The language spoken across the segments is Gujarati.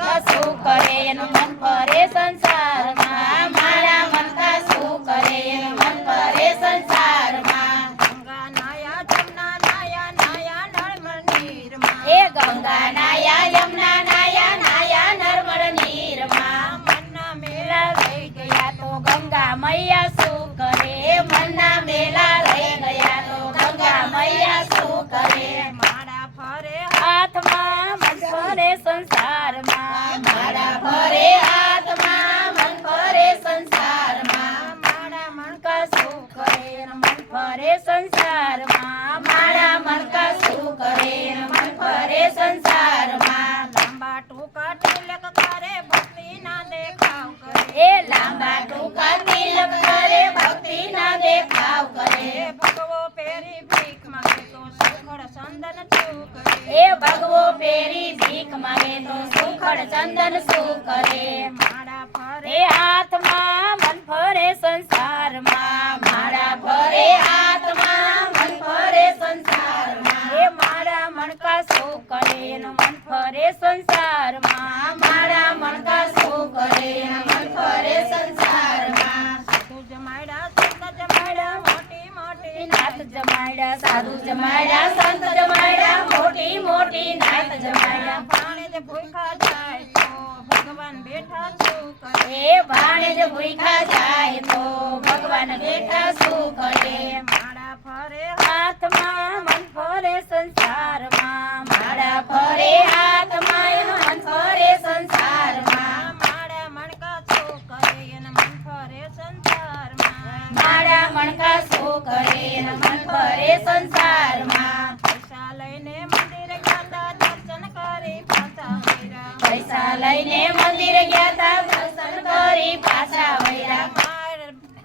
મનકા શું કરે એનું મન ફરે સંસારમાં મારા મનકા શું કરે એનું મન ફરે સંસારમાં ગંગા નાયા જમના નાયા નાયા નર્મળ નીરમાં એ ગંગા નાયા યમુના નાયા નાયા નર્મળ નીરમાં મનના મેલા રહી ગયા તો ગંગા મૈયા શું કરે મનના મેલા રહી ગયા તો ગંગા મૈયા શું કરે મારા ફરે હાથમાં મન ફરે સંસારમાં મારા ફરે હાથમાં મન ફરે સંસારમાં મારા મનકા શું કરે મન ફરે સંસારમાં મારા મનકા શું કરે મન ફરે સંસારમાં લાંબા ટૂંકા તિલક કરે ભક્તિ ના દેખાવ કરે એ લાંબા ટૂંકા તિલક કરે ભક્તિ ના દેખાવ કરે ભગવો પેરી ભીખ માંગે તો સુખડ ચંદન શું કરે એ ભગવો પેરી ભીખ માંગે તો સુખડ ચંદન શું કરે મારા ફરે એ હાથમાં મન ફરે સંસારમાં મારા ફરે હાથમાં મન ફરે સંસારમાં એ મારા મણકા શું કરે એનું મન ફરે સંસારમાં મારા મણકા શું કરે એનું મન ફરે સંસારમાં સાધુ જમાડ્યા સંત જમાડ્યા મોટી મોટી નાથ જમાડ્યા સાધુ જમાડ્યા સંત જમાડ્યા મોટી મોટી નાથ જમાડ્યા પાણી જ ભૂખા જાય તો ભગવાન બેઠા શું કરે એ ભાણે જ ભૂખ્યા જાય તો ભગવાન બેઠા શું કરે મારા ફરે હાથમાં મન ફરે સંસારમાં મારા ફરે હાથમાં એનું મન ફરે સંસારમાં મારા મણકા શું કરે એના મન ફરે સંસારમાં મારા મણકા શું કરે એનું મન ફરે સંસારમાં પૈસા લઈને મંદિર ગયા દર્શન કરી પાછા ફર્યા પૈસા લઈને મંદિર ગયા તા દર્શન કરી પાછા વળ્યા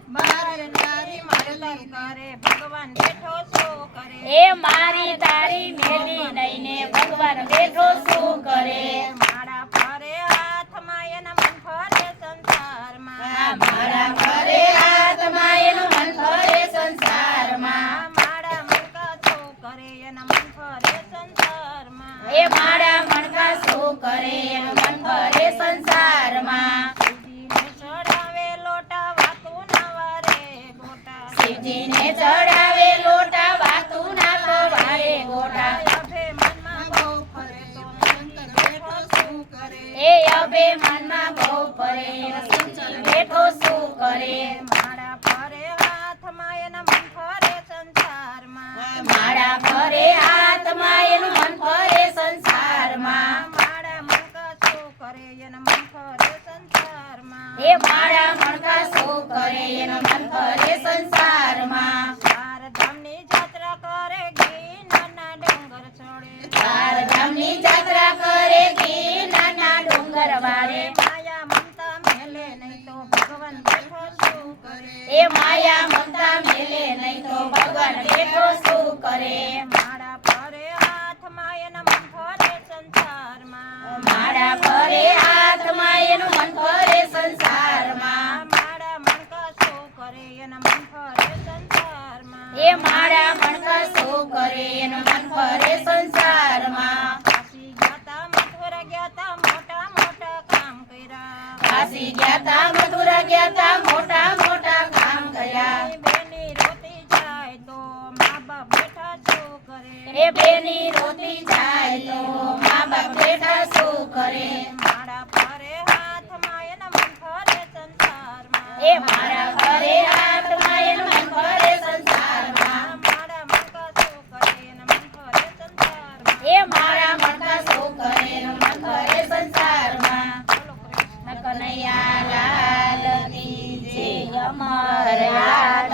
બાર નારી મારલા કરે ભગવાન બેઠો શું કરે એ મારી તારી મેલી નઈને ભગવાન બેઠો શું કરે મારા ફરે હાથમાં એના મન ફરે સંસારમાં મારા ફરે હાથમાં એનું મન ફરે સંસારમાં મારા મણકા શું કરે એના મન ફરે સંસારમાં એ મારા મણકા શું કરે એનું મન ફરે સંસારમાં શિવજીને ચડાવે લોટા વાતું ના વારે ગોટા શિવજીને ચડાવે લોટા વાતું ના તો વારે ગોટા અભે મનમાં બહુ ફરે તો શંકર બેઠો શું કરે એ અભે મનમાં બહુ ફરે શિવજી બેઠો શું કરે મારા ફરે હાથમાં એના મન ફરે સંસારમાં મારા ફરે હાથમાં એનું મન ફરે સંસારમાં મારા મણકા શું કરે એના મન ફરે સંસારમાં એ મારા મણકા શું કરે એનું મન ફરે સંસારમાં ચાર ધામની જાત્રા કરે ગિરનારના ડુંગર ચડે ચાર ધામની જાત્રા કરે ગિરનારના ડુંગર વારે માયા મમતા મેલે નહીં તો ભગવાન બેઠો શું કરે એ માયા મમતા મેલે નહીં તો ભગવાન બેઠો શું કરે મારા ફરે હાથમાં એના મન ફરે સંસારમાં મારા ફરે હાથમાં એનું મન ફરે સંસારમાં મારા મણકા શું કરે એના મન ફરે સંસારમાં એ મારા મણકા શું કરે એનું મન ફરે સંસારમાં કાશી ગયા મથુરા ગયા મોટા મોટા કામ કર્યા કાશી ગયા તા મથુરા ગયા તા મોટા મોટા કામ કર્યા બેની રોતી જાય તો મા બાપ બેઠા શું કરે એ બેની રોતી જાય તો મા બાપ બેઠા શું કરે મારા ફરે હાથમાં એના મન ફરે સંસારમાં એ મારા ફરે